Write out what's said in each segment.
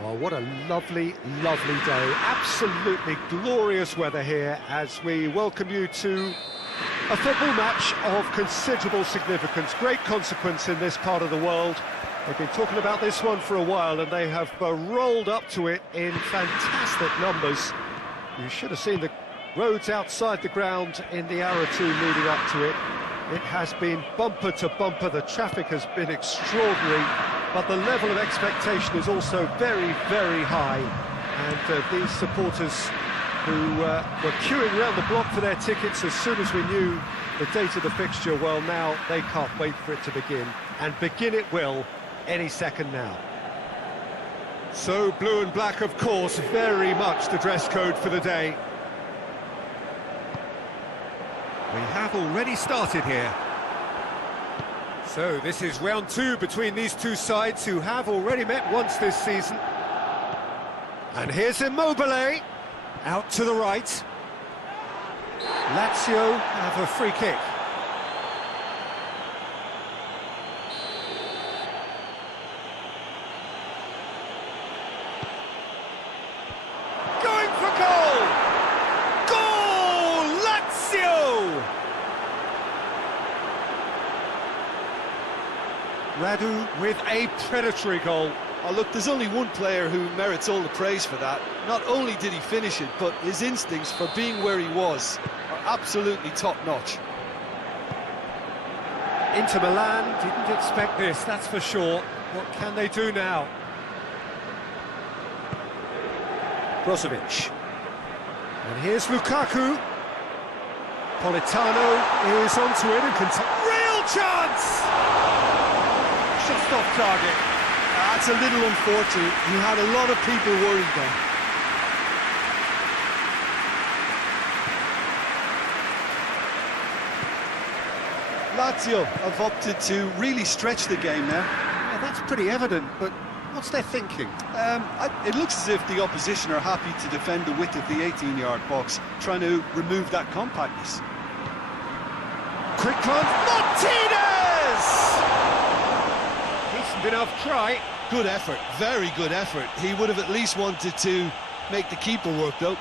Oh, what a lovely, lovely day. Absolutely glorious weather here as we welcome you to a football match of considerable significance. Great consequence in this part of the world. They've been talking about this one for a while and they have rolled up to it in fantastic numbers. You should have seen the roads outside the ground in the hour or two leading up to it. It has been bumper to bumper. The traffic has been extraordinary. But the level of expectation is also very, very high. And these supporters who were queuing around the block for their tickets as soon as we knew the date of the fixture, well, now they can't wait for it to begin. And begin it will any second now. So blue and black, of course, very much the dress code for the day. We have already started here. So this is round two between these two sides who have already met once this season. And here's Immobile, out to the right. Lazio have a free kick. Going for goal! Goal! Lazio! Radu with a predatory goal. Oh, look, there's only one player who merits all the praise for that. Not only did he finish it, but his instincts for being where he was are absolutely top-notch. Inter Milan didn't expect this, that's for sure. What can they do now? Brozovic. And here's Lukaku. Politano is onto it and can real chance! Just off target. That's a little unfortunate. He had a lot of people worried there. Lazio have opted to really stretch the game now. Yeah, that's pretty evident, but what's their thinking? It looks as if the opposition are happy to defend the width of the 18-yard box, trying to remove that compactness. Quick run, Martinez! Decent enough try. Good effort, very good effort. He would have at least wanted to make the keeper work, though.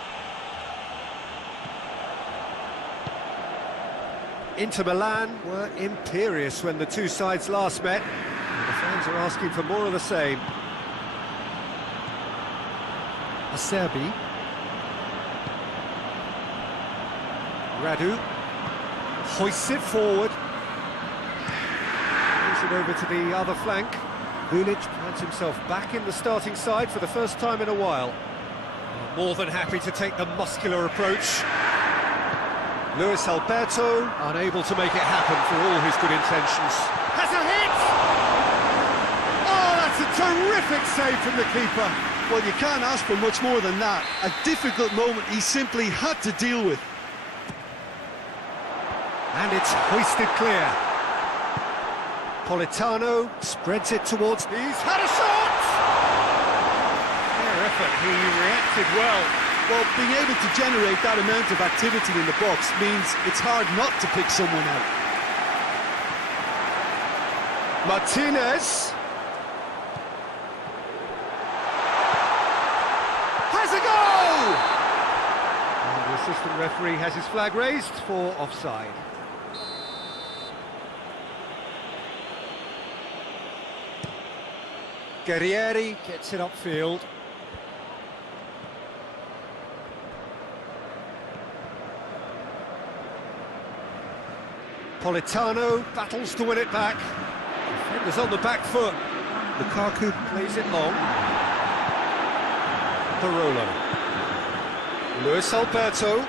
Inter Milan were imperious when the two sides last met. And the fans are asking for more of the same. Acerbi. Radu hoists it forward. Moves it over to the other flank. Vulic finds himself back in the starting side for the first time in a while. More than happy to take the muscular approach. Luis Alberto, unable to make it happen for all his good intentions. Has a hit! Oh, that's a terrific save from the keeper. Well, you can't ask for much more than that. A difficult moment he simply had to deal with. And it's hoisted clear. Politano spreads it towards... He's had a shot! Fair effort, he reacted well. Well, being able to generate that amount of activity in the box means it's hard not to pick someone out. Martinez. Has a goal! And the assistant referee has his flag raised for offside. Guerrieri gets it upfield. Politano battles to win it back. Defenders on the back foot. Lukaku plays it long. Barolo. Luis Alberto.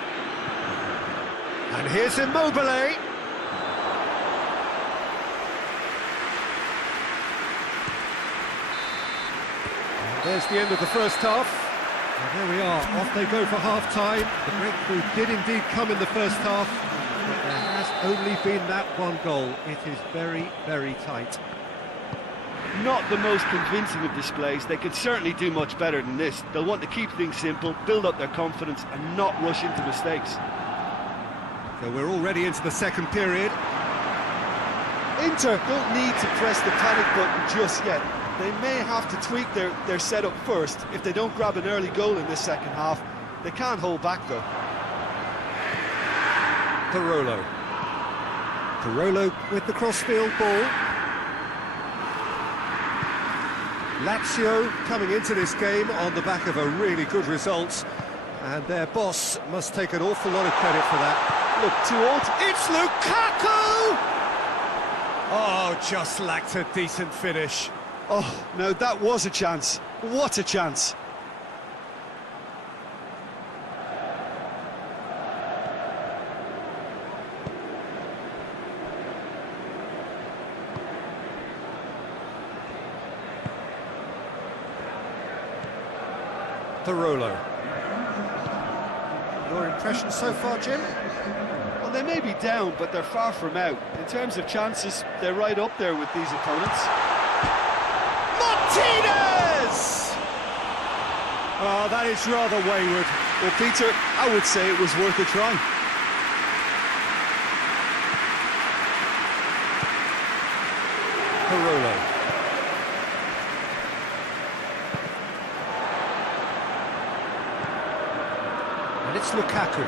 And here's Immobile. And there's the end of the first half. And there we are, off they go for half-time. The breakthrough did indeed come in the first half. But there has only been that one goal. It is very, very tight. Not the most convincing of displays. They could certainly do much better than this. They'll want to keep things simple, build up their confidence and not rush into mistakes. So we're already into the second period. Inter don't need to press the panic button just yet. They may have to tweak their setup first. If they don't grab an early goal in this second half, they can't hold back though. Parolo with the crossfield ball. Lazio coming into this game on the back of a really good result, and their boss must take an awful lot of credit for that. Look, 2-0. It's Lukaku! Oh, just lacked a decent finish. Oh, no, that was a chance. What a chance. Parolo. Your impression so far, Jim? Well, they may be down, but they're far from out. In terms of chances, they're right up there with these opponents. Martinez! Oh, that is rather wayward. Well, Peter, I would say it was worth a try. Parolo. And it's Lukaku.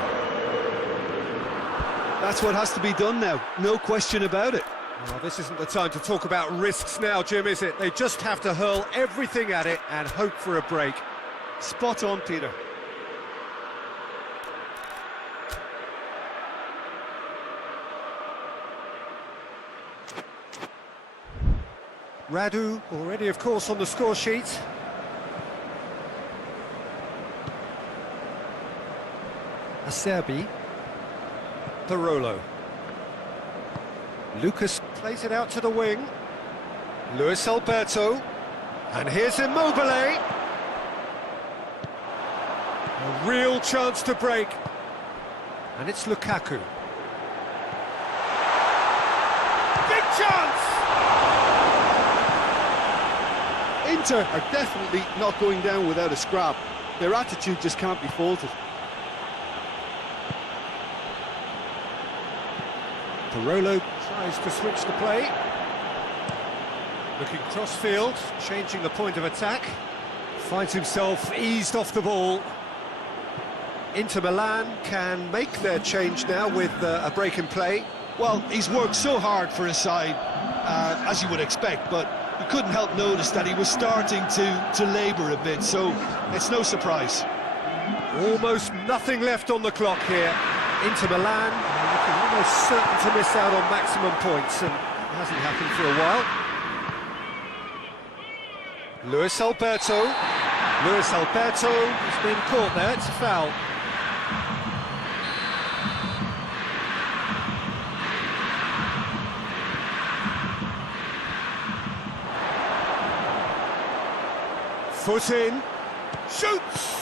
That's what has to be done now, no question about it. Well, this isn't the time to talk about risks now, Jim, is it? They just have to hurl everything at it and hope for a break. Spot on, Peter. Radu already, of course, on the score sheet. Acerbi. Parolo. Lucas plays it out to the wing. Luis Alberto. And here's Immobile. A real chance to break. And it's Lukaku. Big chance! Inter are definitely not going down without a scrap. Their attitude just can't be faulted. Parolo tries to switch the play. Looking cross-field, changing the point of attack. Finds himself eased off the ball. Inter Milan can make their change now with a break in play. Well, he's worked so hard for his side, as you would expect, but you couldn't help notice that he was starting to labour a bit, so it's no surprise. Almost nothing left on the clock here. Inter Milan looking almost certain to miss out on maximum points, and it hasn't happened for a while. Luis Alberto has been caught there, it's a foul. Foot in, shoots!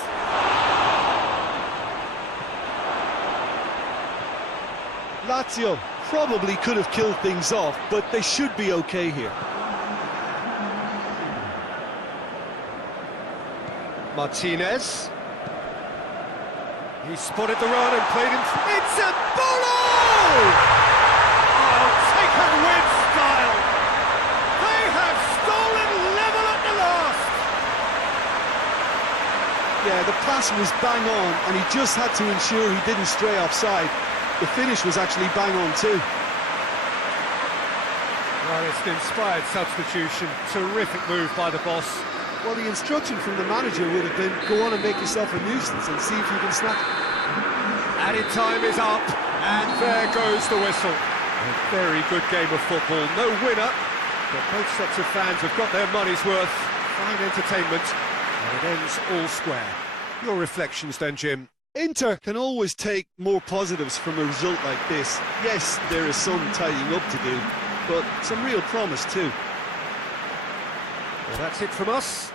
Lazio probably could have killed things off, but they should be okay here. Martinez. He spotted the run and played him. It's a bolo! Oh, taken with style. They have stolen level at the last. Yeah, the pass was bang on, and he just had to ensure he didn't stray offside. The finish was actually bang on too. Well, it's an inspired substitution. Terrific move by the boss. Well, the instruction from the manager would have been, go on and make yourself a nuisance and see if you can snap. Added time is up, and there goes the whistle. A very good game of football. No winner, but both sets of fans have got their money's worth. Fine entertainment, and it ends all square. Your reflections then, Jim? Inter can always take more positives from a result like this. Yes, there is some tidying up to do, but some real promise too. Well, that's it from us.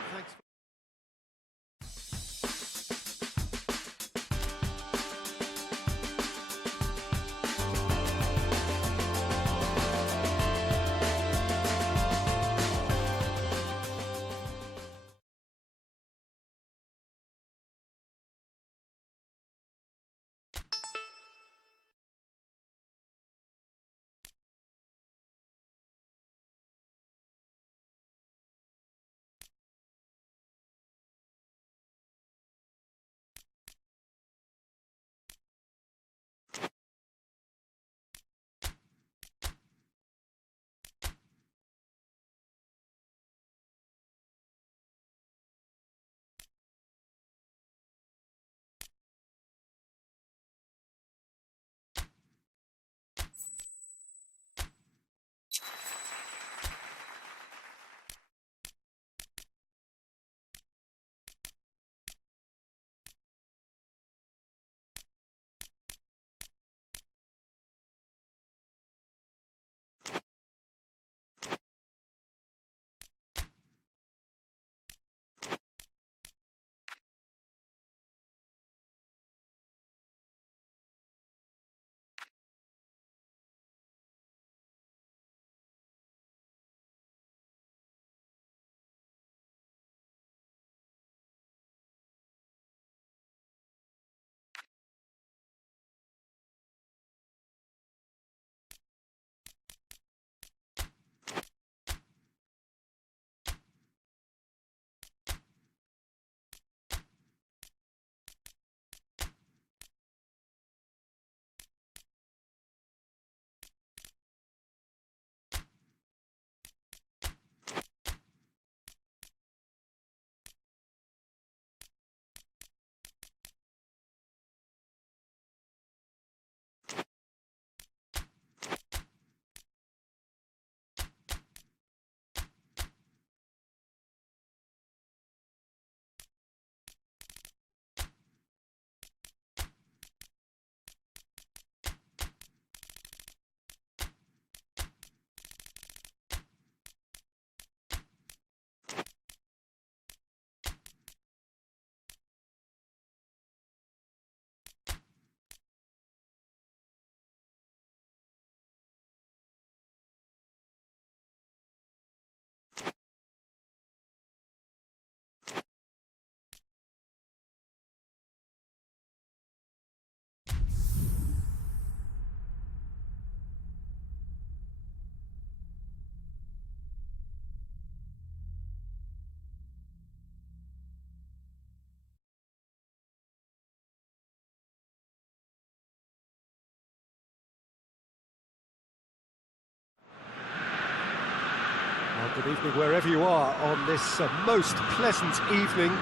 Good evening wherever you are on this most pleasant evening.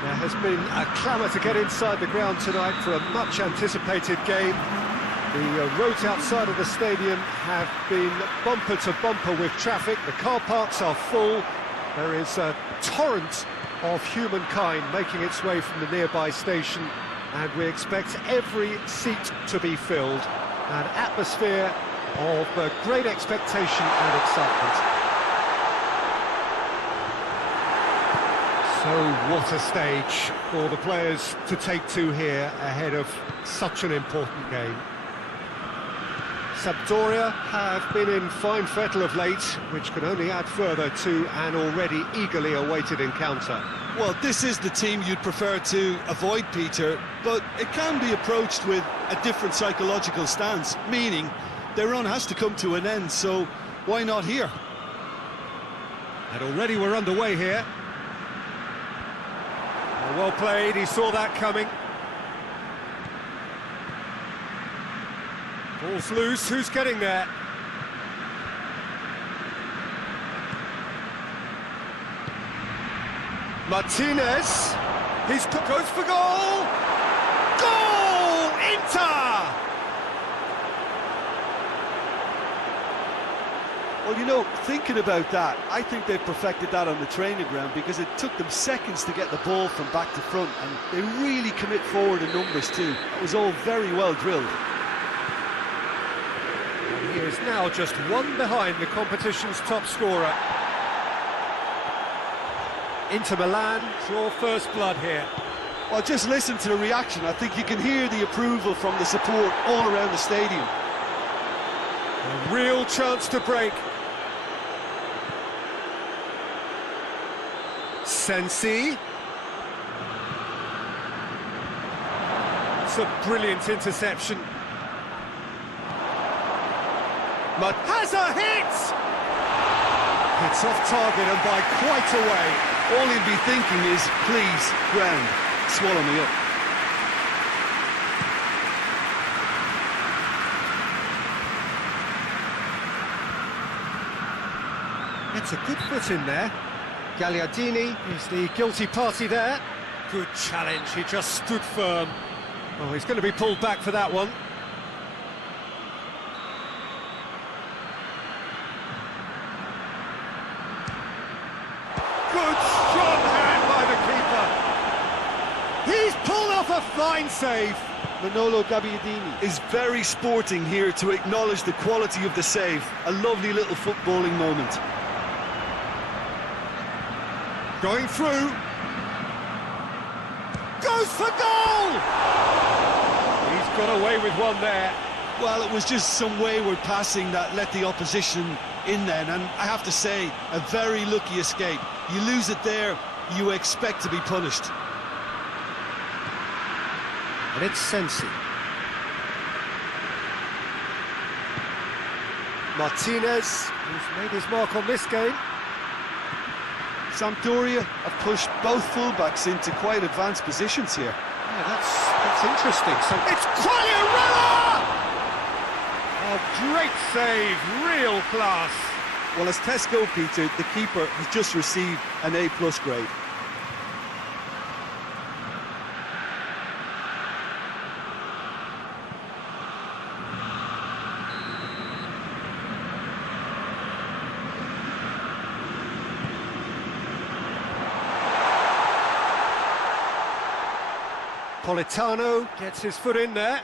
There has been a clamour to get inside the ground tonight for a much-anticipated game. The roads outside of the stadium have been bumper to bumper with traffic. The car parks are full. There is a torrent of humankind making its way from the nearby station, and we expect every seat to be filled. An atmosphere of great expectation and excitement. So what a stage for the players to take to here ahead of such an important game. Sampdoria have been in fine fettle of late, which can only add further to an already eagerly awaited encounter. Well, this is the team you'd prefer to avoid, Peter, but it can be approached with a different psychological stance, meaning their run has to come to an end, so why not here? And already we're underway here. Well played, he saw that coming. Ball's loose, who's getting there? Martinez, goes for goal! Goal! Inter! Well, you know, thinking about that, I think they've perfected that on the training ground because it took them seconds to get the ball from back to front, and they really commit forward in numbers too. It was all very well drilled. And he is now just one behind the competition's top scorer. Inter Milan draw first blood here. Well, just listen to the reaction. I think you can hear the approval from the support all around the stadium. A real chance to break. Sensi. It's a brilliant interception. Has a hit! It's off target and by quite a way. All he'd be thinking is, please, ground, swallow me up. It's a good foot in there. Gagliardini is the guilty party there. Good challenge, he just stood firm. Oh, he's going to be pulled back for that one. Good strong hand by the keeper. He's pulled off a fine save. Manolo Gagliardini is very sporting here to acknowledge the quality of the save. A lovely little footballing moment. Going through. Goes for goal! He's got away with one there. Well, it was just some wayward passing that let the opposition in then, and I have to say, a very lucky escape. You lose it there, you expect to be punished. And it's Sensi. Martinez, who's made his mark on this game. Sampdoria have pushed both fullbacks into quite advanced positions here. Yeah, that's interesting. So it's Quagliarella! A great save, real class. Well, as tests go, Peter, the keeper has just received an A+ grade. Politano gets his foot in there.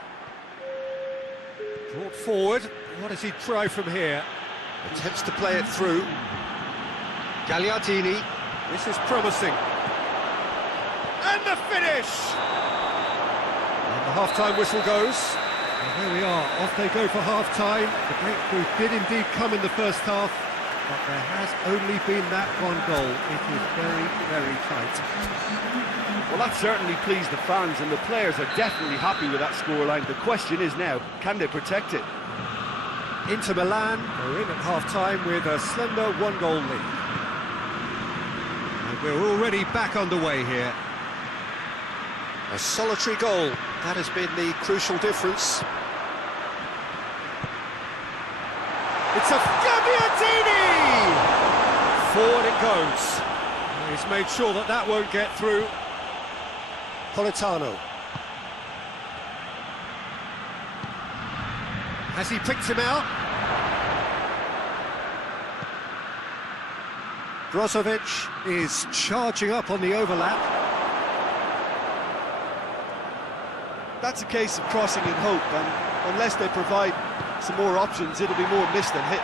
Brought forward. What does he try from here? Attempts to play it through. Gagliardini. This is promising. And the finish! And the half-time whistle goes. And there we are. Off they go for half-time. The breakthrough did indeed come in the first half, but there has only been that one goal. It is very, very tight. Well, that certainly pleased the fans, and the players are definitely happy with that scoreline. The question is now, can they protect it? Inter Milan are in at half-time with a slender one-goal lead. And we're already back underway here. A solitary goal, that has been the crucial difference. It's a Gagliardini! Forward it goes. He's made sure that that won't get through. Politano. Has he picked him out? Brozovic is charging up on the overlap. That's a case of crossing in hope, and unless they provide some more options, it'll be more missed than hit.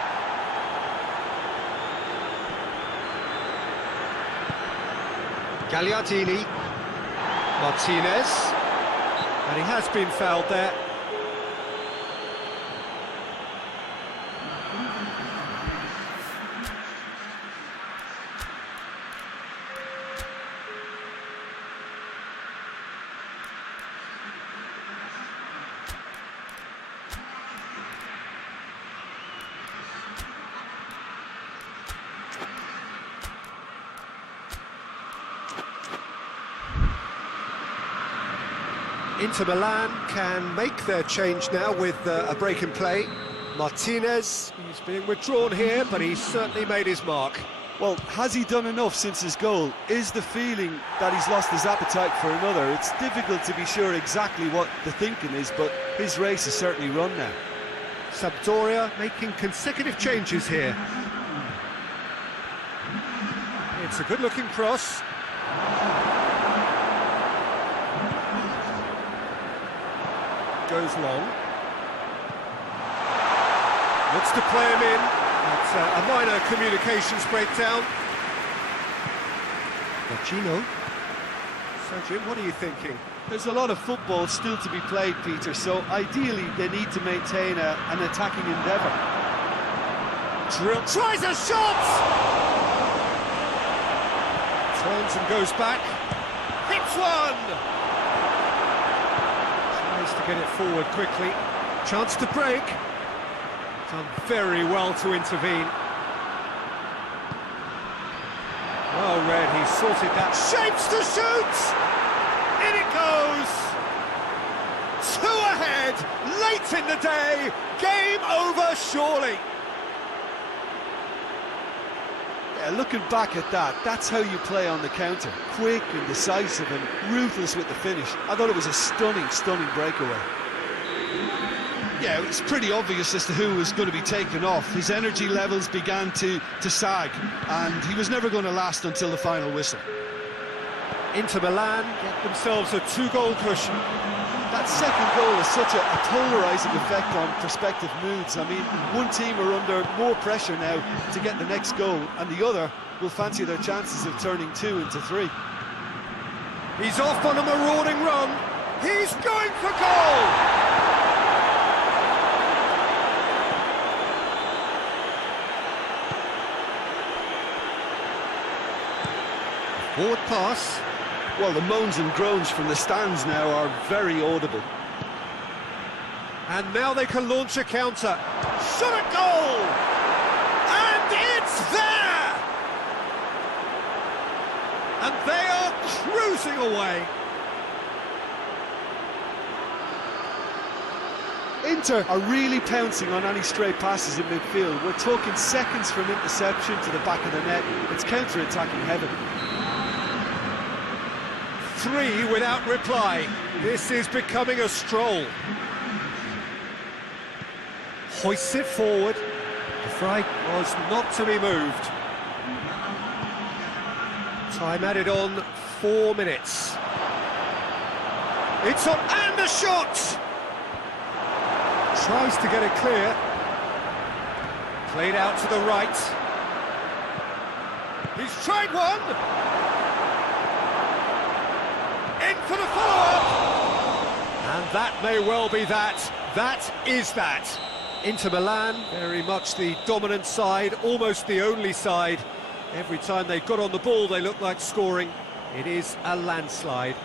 Gagliardini, Martinez, and he has been fouled there. Inter Milan can make their change now with a break in play. Martinez, he's being withdrawn here, but he's certainly made his mark. Well, has he done enough since his goal? Is the feeling that he's lost his appetite for another? It's difficult to be sure exactly what the thinking is, but his race is certainly run now. Sampdoria making consecutive changes here. It's a good-looking cross. Goes long. Looks to play him in. That's a minor communications breakdown. Gino. So, Jim, what are you thinking? There's a lot of football still to be played, Peter, so ideally they need to maintain an attacking endeavour. Drill. Tries a shot! Turns and goes back. Hits one! To get it forward quickly. Chance to break. Done very well to intervene. Well read, he sorted that. Shapes to shoot! In it goes! 2 ahead, late in the day. Game over, surely. Yeah, looking back at that, that's how you play on the counter. Quick and decisive and ruthless with the finish. I thought it was a stunning, stunning breakaway. Yeah, it was pretty obvious as to who was going to be taken off. His energy levels began to sag, and he was never going to last until the final whistle. Inter Milan get themselves a 2-goal cushion. That second goal has such a polarising effect on prospective moods. I mean, one team are under more pressure now to get the next goal, and the other will fancy their chances of turning 2 into 3. He's off on a marauding run. He's going for goal! Forward pass. Well, the moans and groans from the stands now are very audible. And now they can launch a counter. Shot a goal! And it's there! And they are cruising away. Inter are really pouncing on any stray passes in midfield. We're talking seconds from interception to the back of the net. It's counter-attacking heaven. 3 without reply. This is becoming a stroll. Hoists it forward. The fry was not to be moved. Time added on 4 minutes. It's on, and a shot! Tries to get it clear. Played out to the right. He's tried one! In for the follow-up! And that may well be that. That is that. Inter Milan, very much the dominant side, almost the only side. Every time they got on the ball, they looked like scoring. It is a landslide.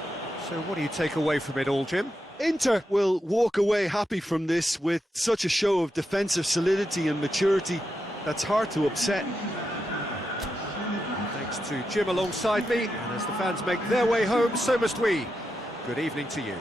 So what do you take away from it all, Jim? Inter will walk away happy from this with such a show of defensive solidity and maturity that's hard to upset. Thanks to Jim alongside me, and as the fans make their way home, so must we. Good evening to you.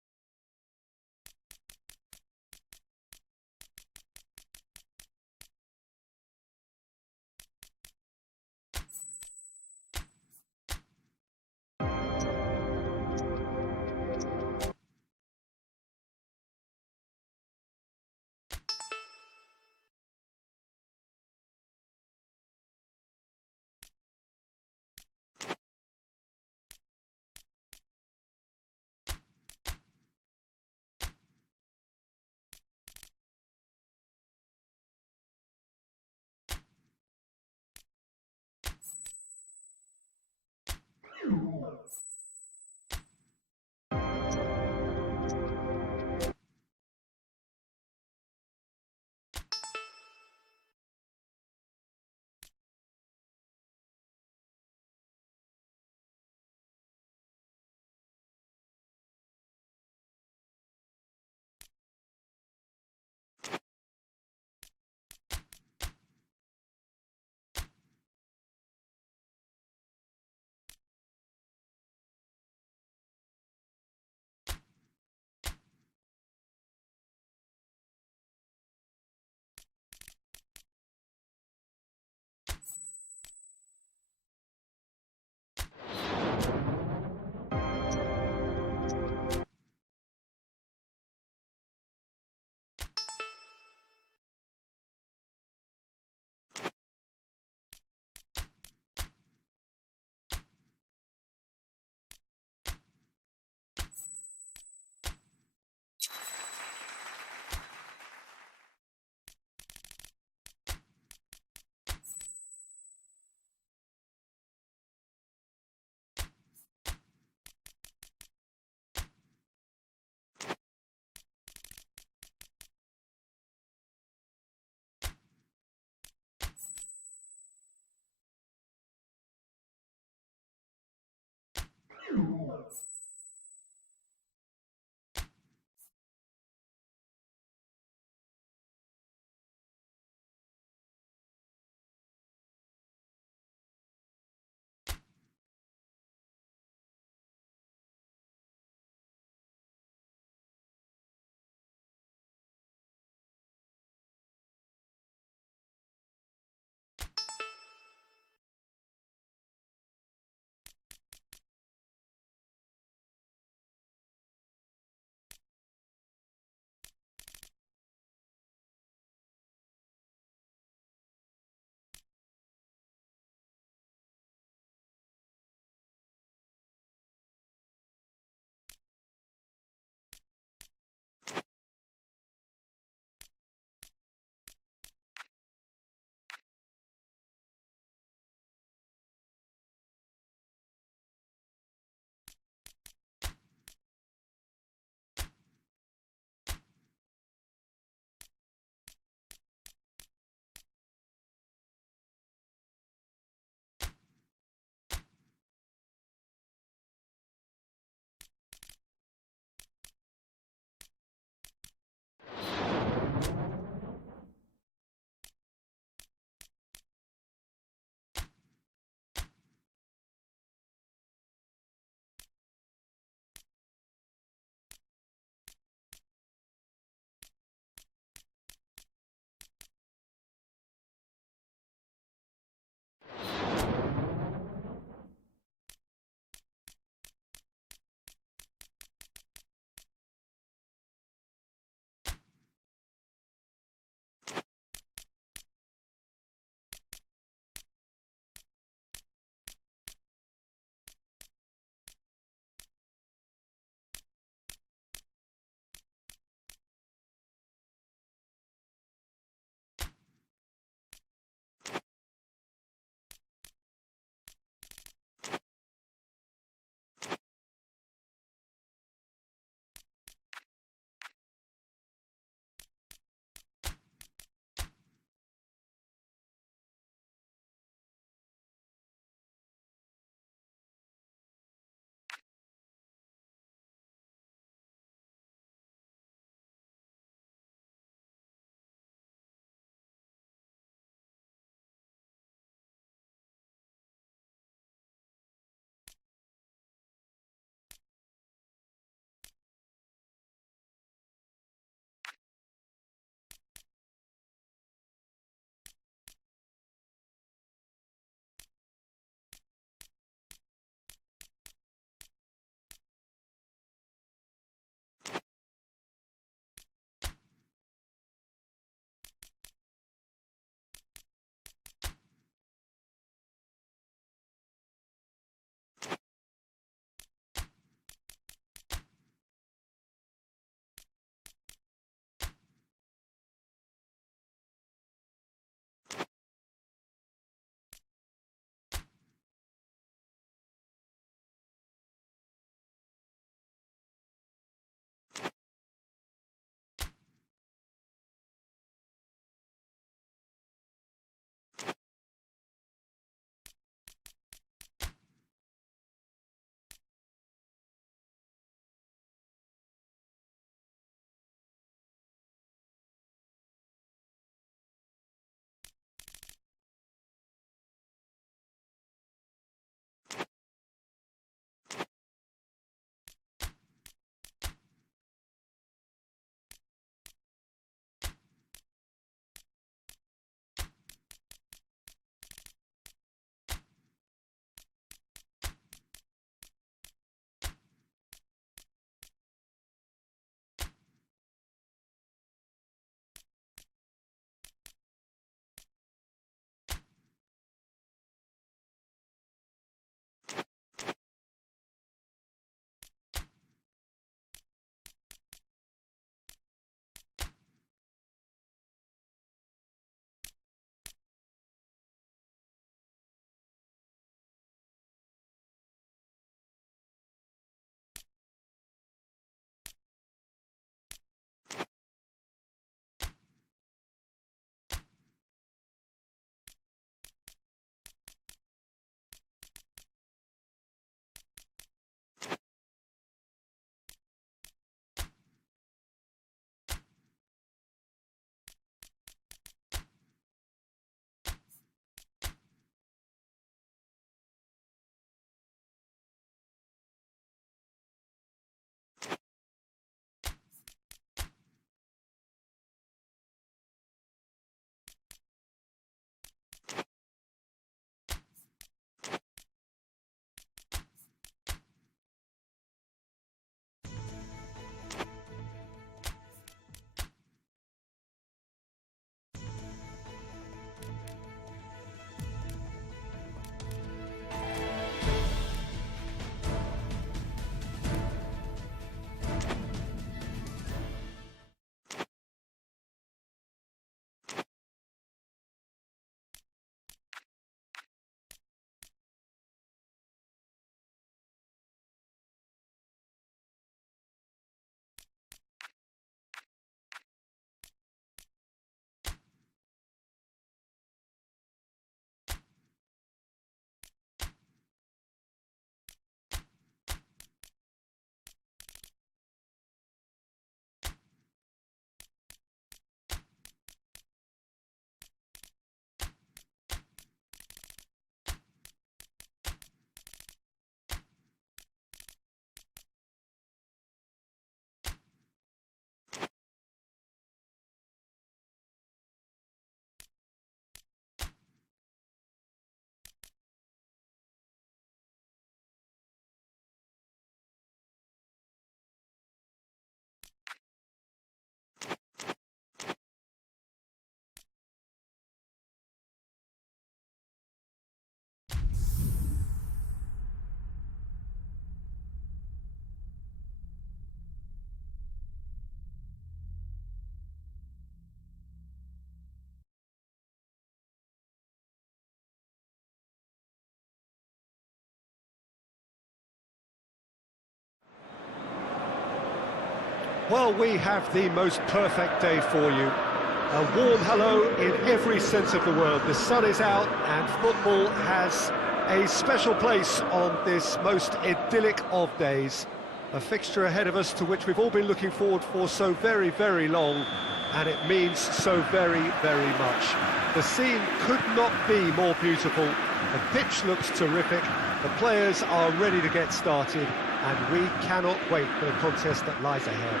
Well, we have the most perfect day for you. A warm hello in every sense of the word. The sun is out and football has a special place on this most idyllic of days. A fixture ahead of us to which we've all been looking forward for so very, very long, and it means so very, very much. The scene could not be more beautiful. The pitch looks terrific. The players are ready to get started, and we cannot wait for the contest that lies ahead.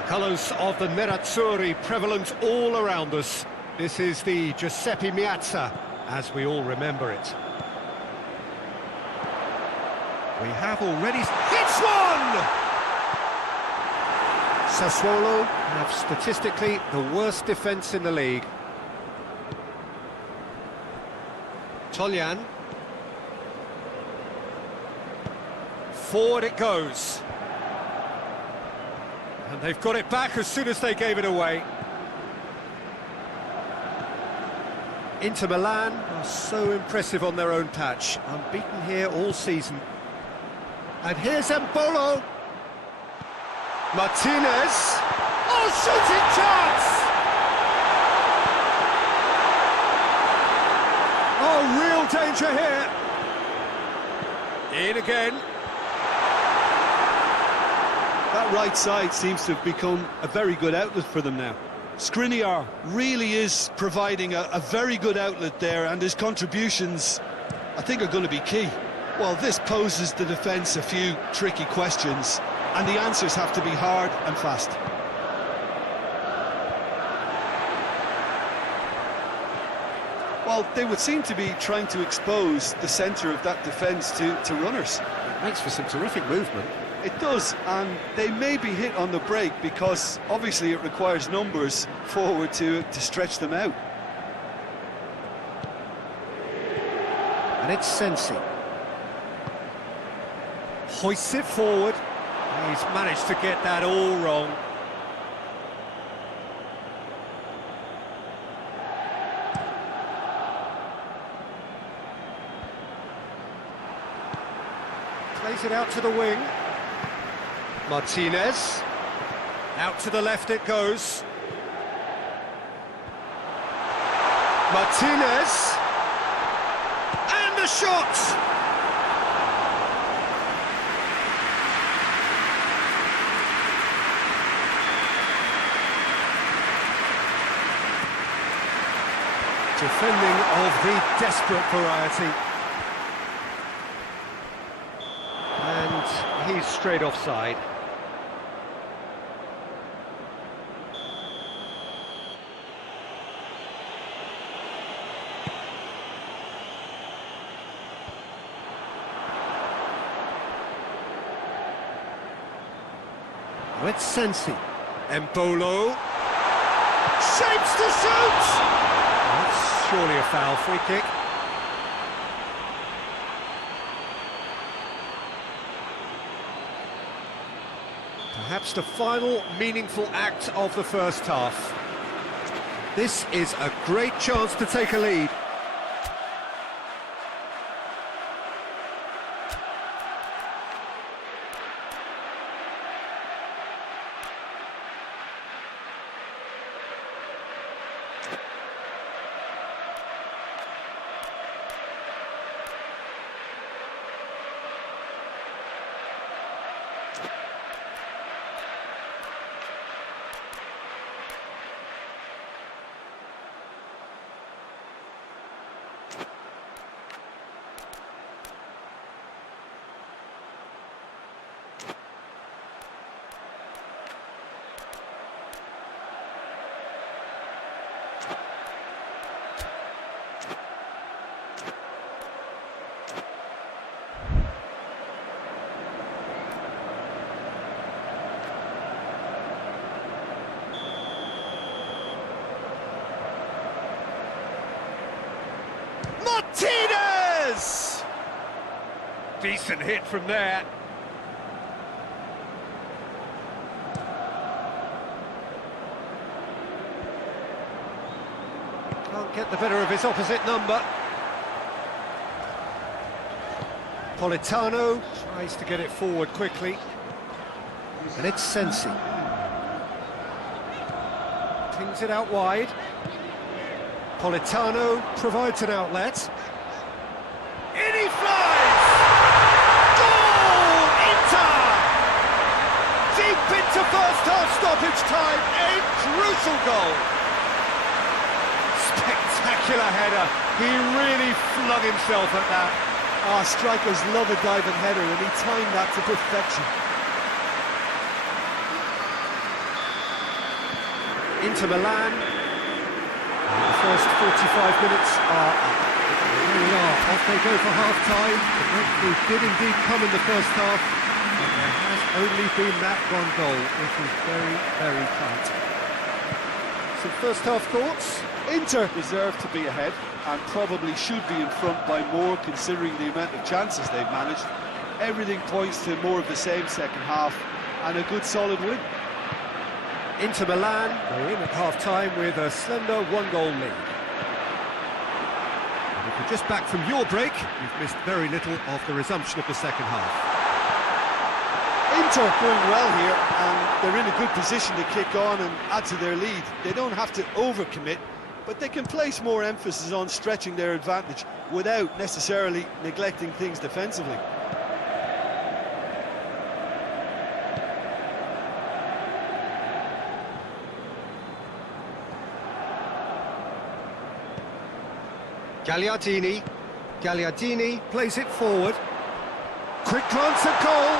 The colours of the Nerazzurri prevalent all around us. This is the Giuseppe Meazza, as we all remember it. We have already... It's one! Sassuolo have statistically the worst defence in the league. Toljan. Forward it goes. And they've got it back as soon as they gave it away. Inter Milan are so impressive on their own patch. Unbeaten here all season. And here's Embolo. Martinez. Oh, shooting chance! Oh, real danger here. In again. That right side seems to have become a very good outlet for them now. Skriniar really is providing a very good outlet there, and his contributions, I think, are going to be key. Well, this poses the defence a few tricky questions, and the answers have to be hard and fast. Well, they would seem to be trying to expose the centre of that defence to runners. It makes for some terrific movement. It does, and they may be hit on the break because obviously it requires numbers forward to stretch them out. And it's Sensi. Hoists it forward. He's managed to get that all wrong. Plays it out to the wing. Martinez. Out to the left it goes. Martinez. And the shot! Defending of the desperate variety. And he's straight offside. Now it's Sensi. Embolo. Shapes to shoot! That's surely a foul, free kick. Perhaps the final meaningful act of the first half. This is a great chance to take a lead. Martinez! Decent hit from there. Can't get the better of his opposite number. Politano tries to get it forward quickly. And it's Sensi. Pings it out wide. Politano provides an outlet. In he flies! Goal! Inter! Deep into first half stoppage time, a crucial goal. Spectacular header. He really flung himself at that. Ah, strikers love a diving header, and he timed that to perfection. Inter Milan. The first 45 minutes are up. Here we are, off they go for half-time. The breakthrough did indeed come in the first half, but there has only been that one goal. It was very, very tight. Some first half thoughts? Inter deserve to be ahead and probably should be in front by more, considering the amount of chances they've managed. Everything points to more of the same second half and a good solid win. Inter Milan are in at half-time with a slender one-goal lead. And if you're just back from your break, you've missed very little of the resumption of the second half. Inter doing well here, and they're in a good position to kick on and add to their lead. They don't have to overcommit, but they can place more emphasis on stretching their advantage without necessarily neglecting things defensively. Gagliardini plays it forward. Quick glance at goal.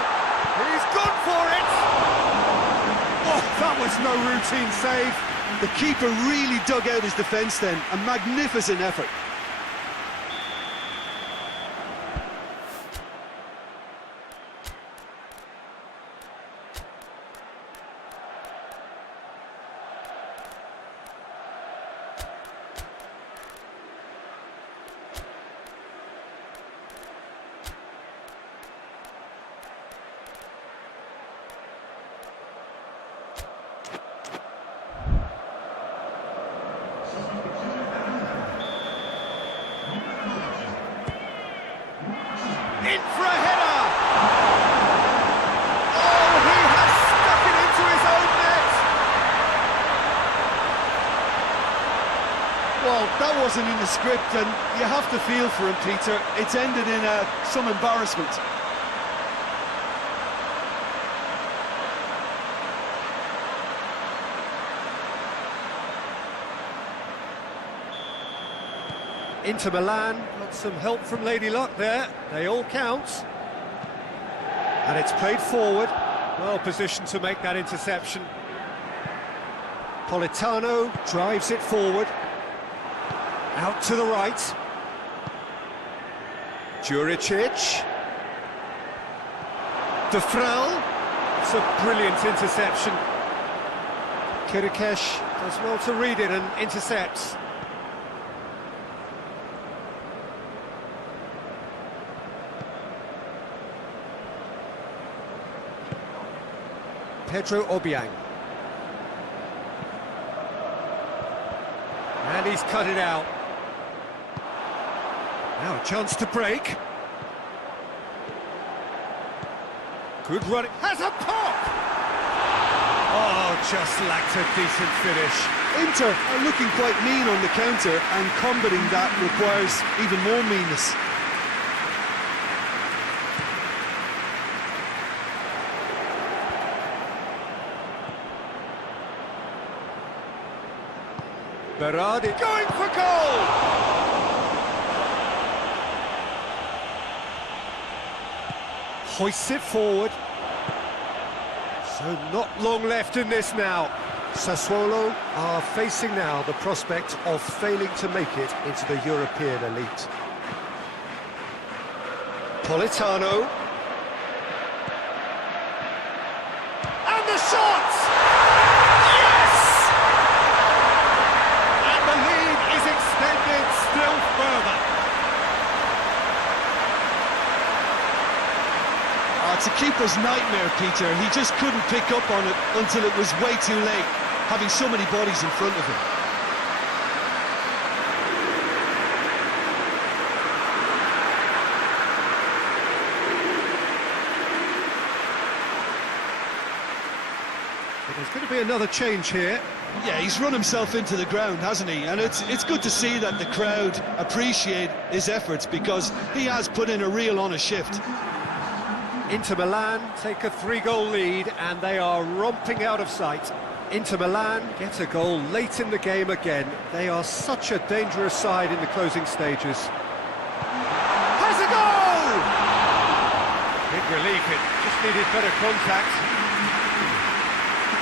He's gone for it. Oh, that was no routine save. The keeper really dug out his defence then. A magnificent effort. In for a header! Oh, he has stuck it into his own net! Well, that wasn't in the script, and you have to feel for him, Peter. It's ended in some embarrassment. Inter Milan got some help from Lady Luck there. They all count. And it's played forward. Well positioned to make that interception. Politano drives it forward. Out to the right. Juricic. De Frel. It's a brilliant interception. Kirikesh does well to read it and intercepts. Pedro Obiang. And he's cut it out. Now a chance to break. Good running. Has a pop! Oh, just lacked a decent finish. Inter are looking quite mean on the counter, and combating that requires even more meanness. Berardi going for goal! Hoists it forward. So not long left in this now. Sassuolo are facing now the prospect of failing to make it into the European elite. Politano. And the shot! Still further. It's a keeper's nightmare, Peter. He just couldn't pick up on it until it was way too late, having so many bodies in front of him. There's going to be another change here. Yeah, he's run himself into the ground, hasn't he? And it's good to see that the crowd appreciate his efforts, because he has put in a real honest shift. Inter Milan take a 3-goal lead and they are romping out of sight. Inter Milan get a goal late in the game again. They are such a dangerous side in the closing stages. Has a goal! Big relief, it just needed better contact.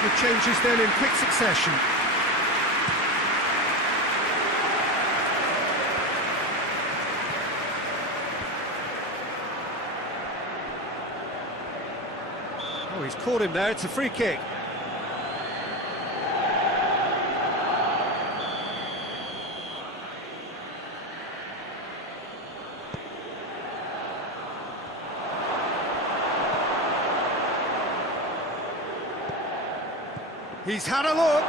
The changes then in quick succession. Oh, he's caught him there, it's a free kick. He's had a look.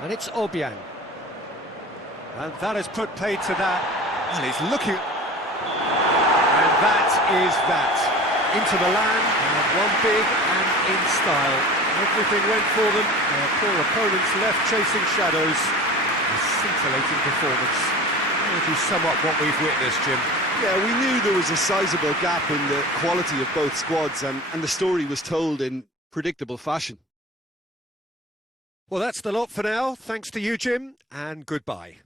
And it's Obiang. And that has put paid to that. And he's looking. And that is that. Inter Milan have won big and in style. Everything went for them. Their poor opponents left chasing shadows. A scintillating performance. How would you sum up what we've witnessed, Jim? Yeah, we knew there was a sizable gap in the quality of both squads, and the story was told in predictable fashion. Well, that's the lot for now. Thanks to you, Jim, and goodbye.